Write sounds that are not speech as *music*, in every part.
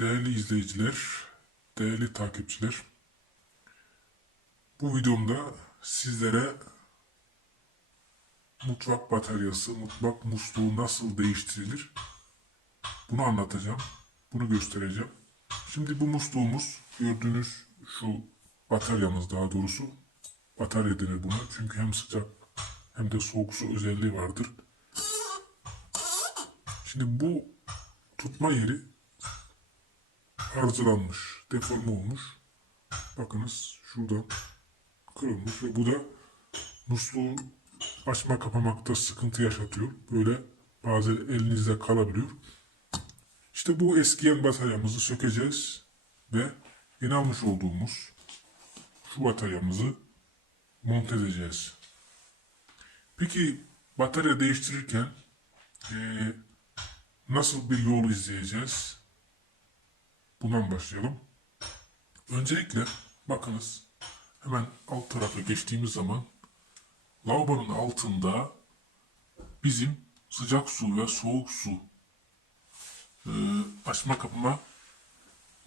Değerli izleyiciler, değerli takipçiler, bu videomda sizlere mutfak bataryası, mutfak musluğu nasıl değiştirilir bunu anlatacağım, bunu göstereceğim. Şimdi bu musluğumuz gördüğünüz şu bataryamız daha doğrusu batarya denir buna çünkü hem sıcak hem de soğuk su özelliği vardır. Şimdi bu tutma yeri arızalanmış, deforme olmuş. Bakınız şuradan kırılmış ve bu da musluğu açma kapamakta sıkıntı yaşatıyor. Böyle bazen elinizde kalabiliyor. İşte bu eskiyen bataryamızı sökeceğiz ve yeni almış olduğumuz şu bataryamızı monte edeceğiz. Peki batarya değiştirirken eee, nasıl bir yol izleyeceğiz? Bundan başlayalım. Öncelikle bakınız hemen alt tarafa geçtiğimiz zaman lavabonun altında bizim sıcak su ve soğuk su e, açma kapama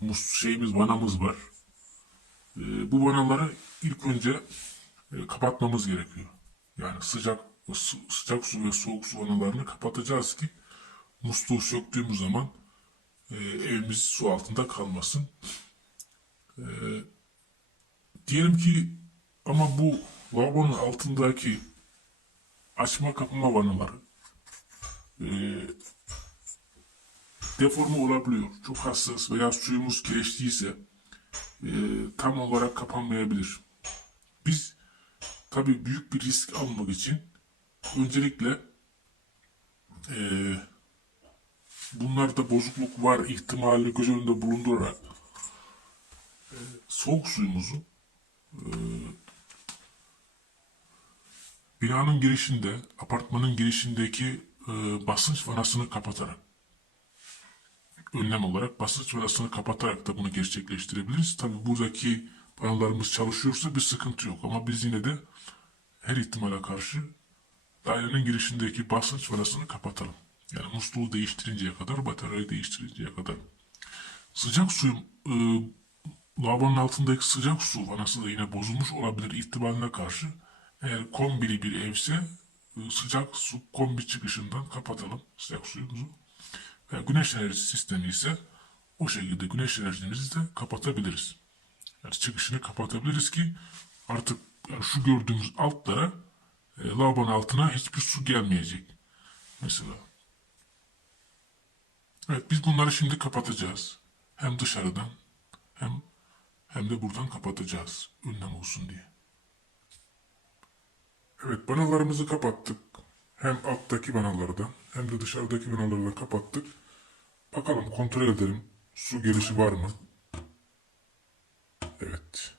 mus şeyimiz vanamız var. E, bu vanaları ilk önce e, kapatmamız gerekiyor. Yani sıcak sıcak su ve soğuk su vanalarını kapatacağız ki musluğu söktüğümüz zaman e, evimiz su altında kalmasın. E, diyelim ki ama bu lavabonun altındaki açma kapama vanaları e, deforme olabiliyor. Çok hassas veya suyumuz kireçliyse e, tam olarak kapanmayabilir. Biz tabii büyük bir risk almak için öncelikle e, bunlarda bozukluk var ihtimalini göz önünde bulundurarak e, soğuk suyumuzu e, binanın girişinde, apartmanın girişindeki e, basınç vanasını kapatarak önlem olarak basınç vanasını kapatarak da bunu gerçekleştirebiliriz. Tabi buradaki panolarımız çalışıyorsa bir sıkıntı yok ama biz yine de her ihtimale karşı dairenin girişindeki basınç vanasını kapatalım. Yani musluğu değiştirinceye kadar, bataryayı değiştirinceye kadar. Sıcak suyun e, lavabonun altındaki sıcak su vanası da yine bozulmuş olabilir ihtimaline karşı. Eğer kombili bir evse e, sıcak su kombi çıkışından kapatalım sıcak suyumuzu. Ve güneş enerjisi sistemi ise o şekilde güneş enerjimizi de kapatabiliriz. Yani çıkışını kapatabiliriz ki artık yani şu gördüğümüz altlara e, lavabonun altına hiçbir su gelmeyecek. Mesela. Evet biz bunları şimdi kapatacağız. Hem dışarıdan hem hem de buradan kapatacağız. Önlem olsun diye. Evet vanalarımızı kapattık. Hem alttaki vanalardan hem de dışarıdaki vanaları da kapattık. Bakalım kontrol edelim. Su gelişi var mı? Evet.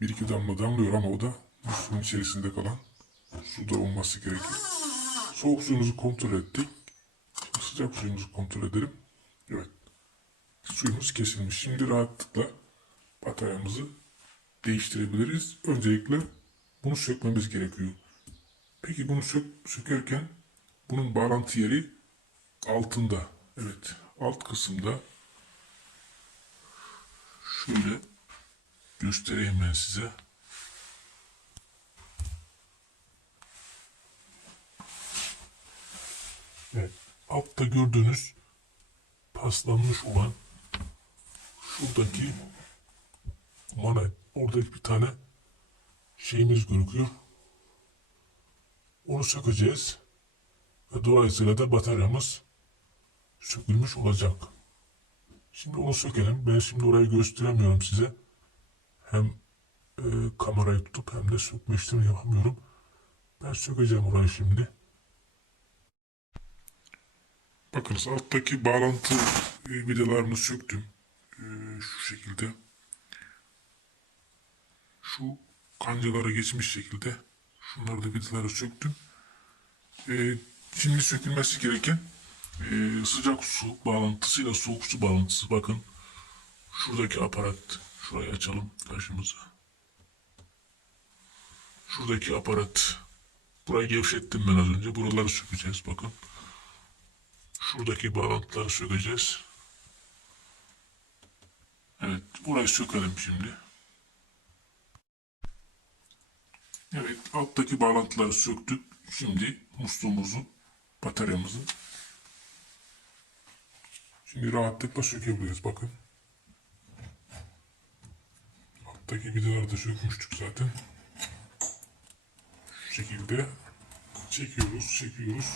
Bir iki damla damlıyor ama o da musluğun içerisinde kalan suda olması gerekir. Soğuk suyumuzu kontrol ettik. Şimdi sıcak suyumuzu kontrol edelim. Evet. Suyumuz kesilmiş. Şimdi rahatlıkla bataryamızı değiştirebiliriz. Öncelikle bunu sökmemiz gerekiyor. Peki bunu sök, sökerken bunun bağlantı yeri altında. Evet. Alt kısımda şöyle göstereyim ben size. Evet. Altta gördüğünüz paslanmış olan şuradaki mana oradaki bir tane şeyimiz gözüküyor. Onu sökeceğiz. Ve dolayısıyla da bataryamız sökülmüş olacak. Şimdi onu sökelim. Ben şimdi orayı gösteremiyorum size. Hem e, kamerayı tutup hem de sökme işlemi yapamıyorum. Ben sökeceğim orayı şimdi. Bakınız alttaki bağlantı e, vidalarını söktüm. E, şu şekilde. Şu kancalara geçmiş şekilde. Şunları da vidaları söktüm. E, şimdi sökülmesi gereken sıcak su bağlantısıyla soğuk su bağlantısı. Bakın şuradaki aparat. Şurayı açalım taşımızı. Şuradaki aparat. Burayı gevşettim ben az önce. Buraları sökeceğiz. Bakın. Şuradaki bağlantıları sökeceğiz. Evet, burayı sökelim şimdi. Evet, alttaki bağlantıları söktük. Şimdi musluğumuzu, bataryamızı şimdi rahatlıkla sökebiliriz. Bakın. Alttaki vidaları da sökmüştük zaten. Şu şekilde çekiyoruz, çekiyoruz.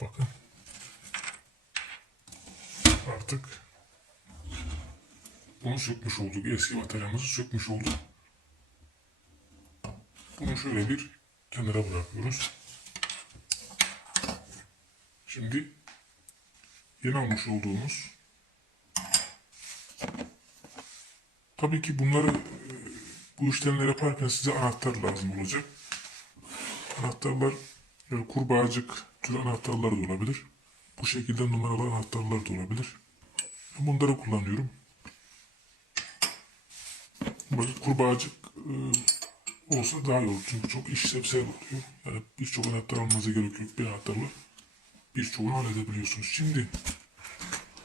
Bakın. Artık bunu sökmüş olduk. Eski bataryamızı sökmüş olduk. Bunu şöyle bir kenara bırakıyoruz. Şimdi yeni almış olduğumuz tabii ki bunları e, bu işlemleri yaparken size anahtar lazım olacak. Anahtarlar böyle kurbağacık tür anahtarlar da olabilir. Bu şekilde numaralı anahtarlar da olabilir. Ben bunları kullanıyorum. Kurbağacık e, olsa daha iyi olur. Çünkü çok işlevsel oluyor. Yani birçok anahtar almanıza gerek yok. Bir anahtarla birçoğunu halledebiliyorsunuz. Şimdi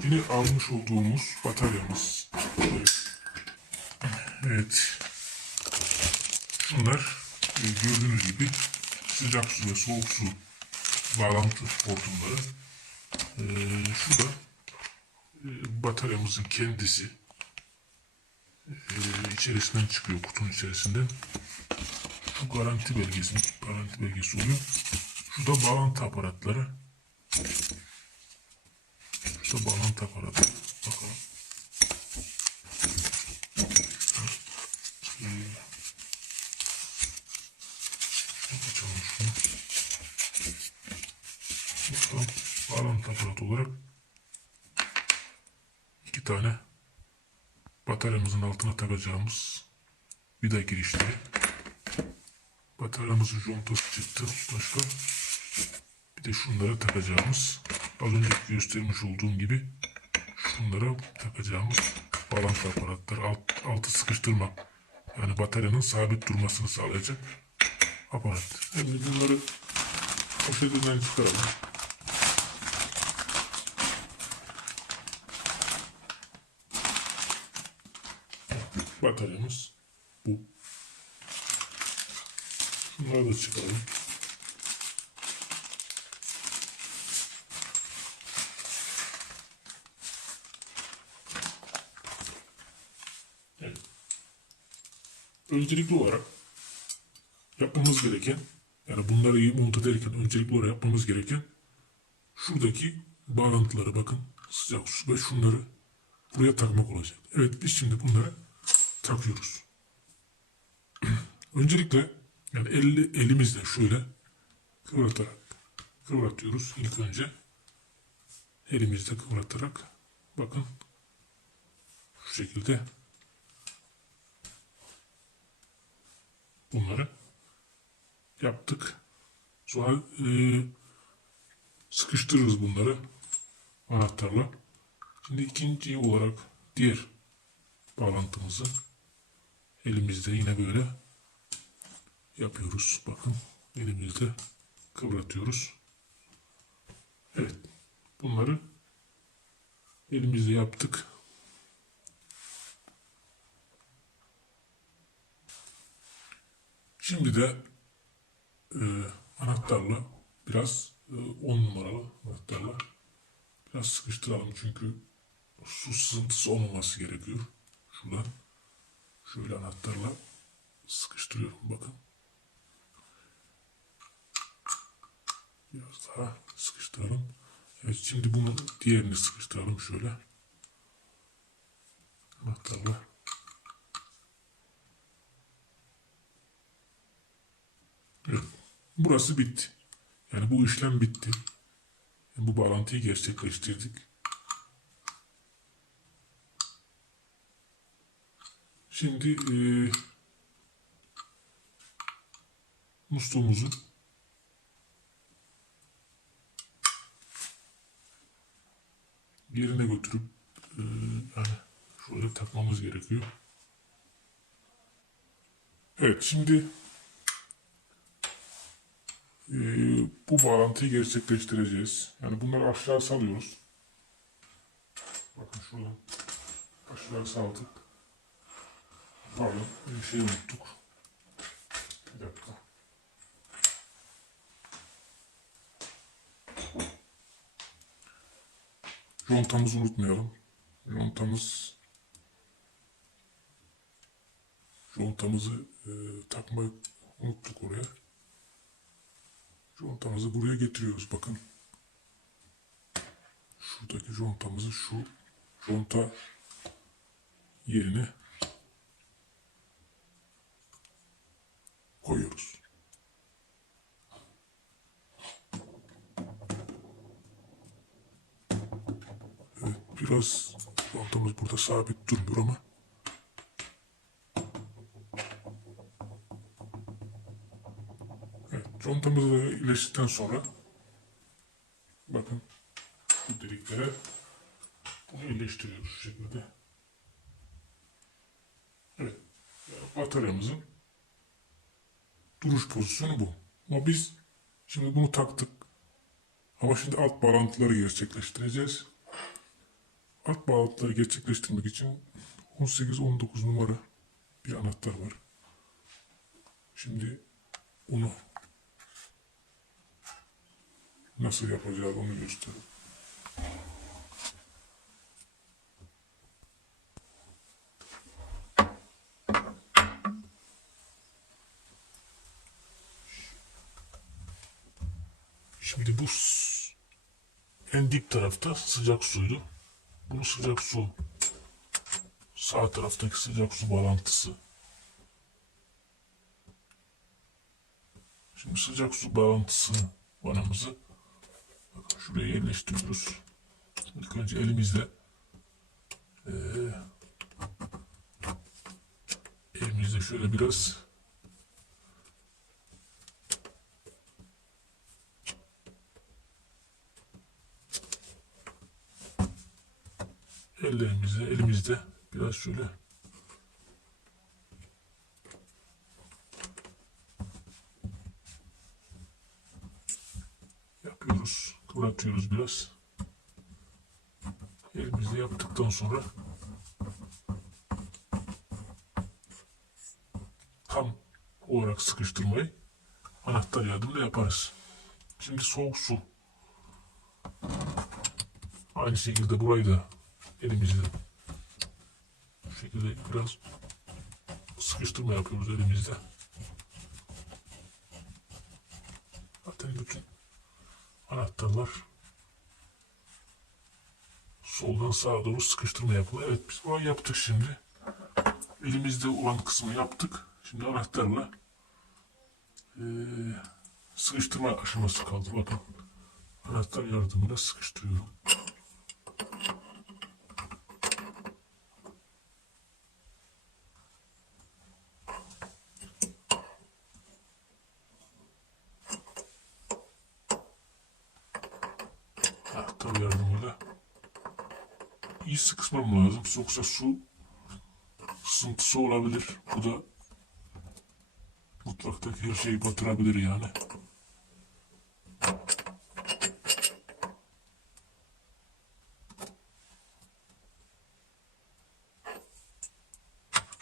yine almış olduğumuz bataryamız. Evet. evet. Şunlar e, gördüğünüz gibi sıcak su ve soğuk su bağlantı hortumları. Ee, şu da e, bataryamızın kendisi e, içerisinden çıkıyor kutunun içerisinden. Şu garanti belgesi, garanti belgesi oluyor. Şu da bağlantı aparatları. Şu bağlantı aparatı. Bakalım bağlantı aparatı olarak iki tane bataryamızın altına takacağımız vida girişleri. Bataryamızın contası çıktı. Başka bir de şunlara takacağımız az önce göstermiş olduğum gibi şunlara takacağımız bağlantı aparatları alt, altı sıkıştırma yani bataryanın sabit durmasını sağlayacak aparat. Şimdi bunları poşetinden çıkaralım. Bataryamız bu. Bunları da çıkaralım. Öncelikli olarak yapmamız gereken yani bunları iyi monte ederken öncelikli olarak yapmamız gereken şuradaki bağlantıları bakın sıcak su ve şunları buraya takmak olacak. Evet biz şimdi bunları takıyoruz. *clears throat* Öncelikle yani elle, elimizle şöyle kıvratarak kıvratıyoruz ilk önce. Elimizle kıvratarak bakın şu şekilde bunları yaptık. Sonra e, sıkıştırırız bunları anahtarla. Şimdi ikinci olarak diğer bağlantımızı elimizde yine böyle yapıyoruz. Bakın elimizde kıvratıyoruz. Evet. Bunları elimizde yaptık. Şimdi de e, anahtarla biraz e, 10 numaralı anahtarla biraz sıkıştıralım çünkü su sızıntısı olmaması gerekiyor. Şuradan şöyle anahtarla sıkıştırıyorum bakın. Biraz daha sıkıştıralım. Evet şimdi bunu diğerini sıkıştıralım şöyle. Anahtarla. Evet. Burası bitti. Yani bu işlem bitti. Yani bu bağlantıyı gerçekleştirdik. Şimdi e, musluğumuzu yerine götürüp e, yani şöyle takmamız gerekiyor. Evet şimdi eee, bu bağlantıyı gerçekleştireceğiz. Yani bunları aşağı salıyoruz. Bakın şuradan aşağı saldık. Pardon bir şey unuttuk. Bir dakika. Contamızı unutmayalım. Contamız Contamızı e, takmayı unuttuk oraya. Contamızı buraya getiriyoruz bakın. Şuradaki contamızı şu conta yerine koyuyoruz. Evet, biraz contamız burada sabit durmuyor ama Evet, contamızla iyileştikten sonra bakın bu deliklere bunu iyileştiriyoruz şu şekilde. Evet, bataryamızın duruş pozisyonu bu. Ama biz şimdi bunu taktık. Ama şimdi alt bağlantıları gerçekleştireceğiz. Alt bağlantıları gerçekleştirmek için 18-19 numara bir anahtar var. Şimdi onu nasıl yapacağız onu göstereyim. Şimdi bu en dip tarafta sıcak suydu. Bu sıcak su sağ taraftaki sıcak su bağlantısı. Şimdi sıcak su bağlantısı vanamızı şuraya yerleştiriyoruz. İlk önce elimizle eee elimizle şöyle biraz ellerimizle elimizde biraz şöyle yapıyoruz. Kıvratıyoruz biraz. Elimizle yaptıktan sonra tam olarak sıkıştırmayı anahtar yardımıyla yaparız. Şimdi soğuk su. Aynı şekilde burayı da elimizle bu şekilde biraz sıkıştırma yapıyoruz elimizle. Zaten bütün anahtarlar soldan sağa doğru sıkıştırma yapılıyor. Evet biz burayı yaptık şimdi. Elimizde olan kısmı yaptık. Şimdi anahtarla eee, sıkıştırma aşaması kaldı. Bakın anahtar yardımıyla sıkıştırıyorum. Anahtar yardımıyla iyi sıkışmam lazım. Yoksa su sızıntısı olabilir. Bu da mutfaktaki her şeyi batırabilir yani.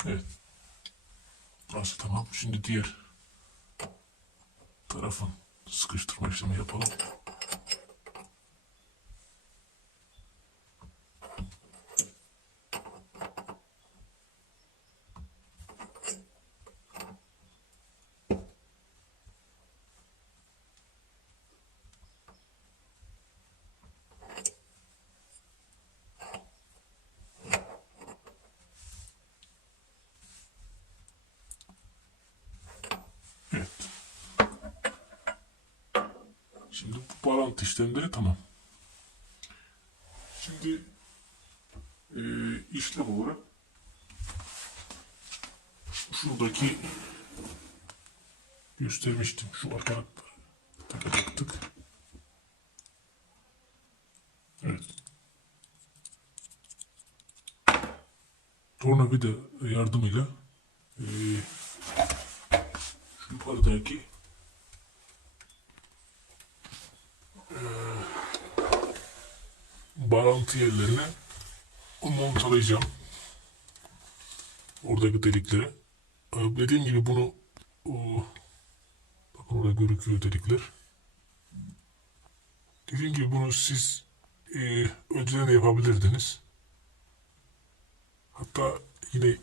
Evet. Burası tamam. Şimdi diğer tarafın sıkıştırma işlemi yapalım. Evet. Şimdi bu bağlantı işlemleri tamam. Şimdi e, işlem olarak şuradaki göstermiştim. Şu aparatları takacaktık. Evet. Tornavida yardımıyla e, yukarıdaki bağlantı yerlerine montalayacağım. Oradaki delikleri. Ee, Dediğim gibi bunu bakın orada gözüküyor delikler. Dediğim gibi bunu siz e, önceden de yapabilirdiniz. Hatta yine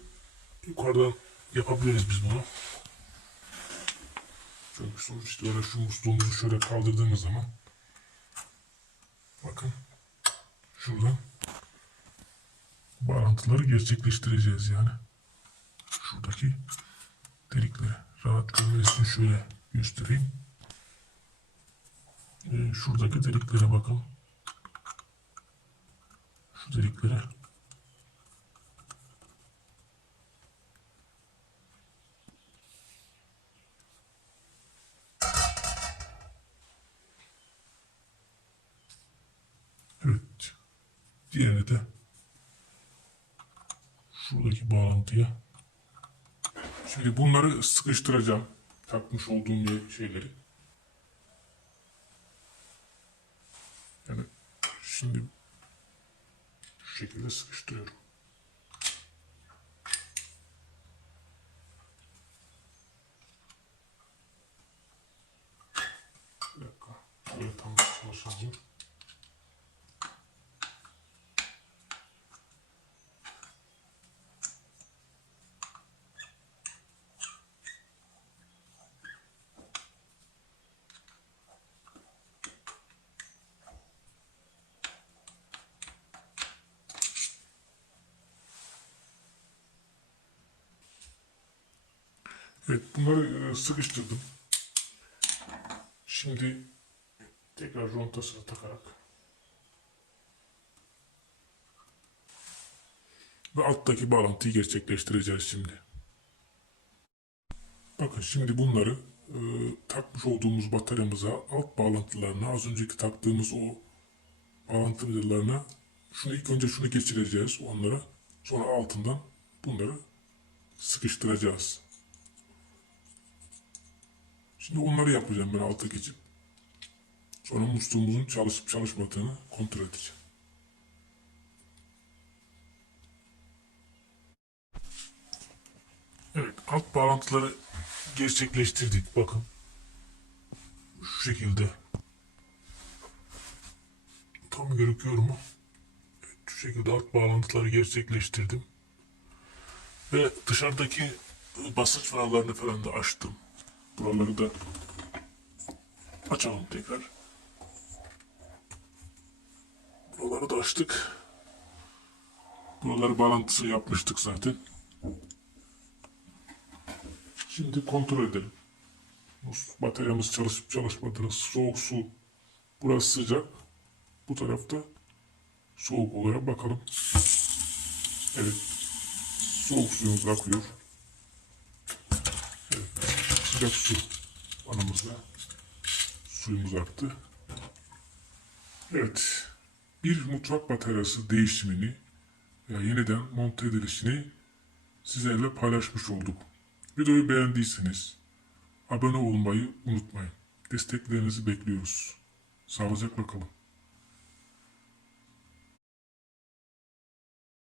yukarıdan yapabiliriz biz bunu. Çünkü sonuçta öyle şu musluğumuzu şöyle kaldırdığımız zaman bakın şuradan bağlantıları gerçekleştireceğiz yani. Şuradaki delikleri rahat için şöyle göstereyim. Ee, şuradaki deliklere bakın. Şu deliklere. Evet. Diğeri de şuradaki bağlantıya. Şimdi bunları sıkıştıracağım. Takmış olduğum şeyleri. Yani şimdi şu şekilde sıkıştırıyorum. Bir dakika. Şöyle tam çalışalım. Evet bunları e, sıkıştırdım. Şimdi tekrar contasını takarak ve alttaki bağlantıyı gerçekleştireceğiz şimdi. Bakın şimdi bunları e, takmış olduğumuz bataryamıza alt bağlantılarına az önceki taktığımız o bağlantı vidalarına şunu ilk önce şunu geçireceğiz onlara sonra altından bunları sıkıştıracağız. Şimdi onları yapacağım ben alta geçip. Sonra musluğumuzun çalışıp çalışmadığını kontrol edeceğim. Evet, alt bağlantıları gerçekleştirdik. Bakın. Şu şekilde. Tam görüküyor mu? Evet, şu şekilde alt bağlantıları gerçekleştirdim. Ve dışarıdaki basınç vanlarını falan da açtım. Buraları da açalım tekrar. Buraları da açtık. Buraları bağlantısını yapmıştık zaten. Şimdi kontrol edelim. Bataryamız çalışıp çalışmadığını, soğuk su. Burası sıcak. Bu tarafta soğuk olarak bakalım. Evet. Soğuk suyumuz akıyor. Sıcak su vanamızda suyumuz aktı. Evet. Bir mutfak bataryası değişimini veya yeniden monte edilişini sizlerle paylaşmış olduk. Videoyu beğendiyseniz abone olmayı unutmayın. Desteklerinizi bekliyoruz. Sağlıcakla kalın.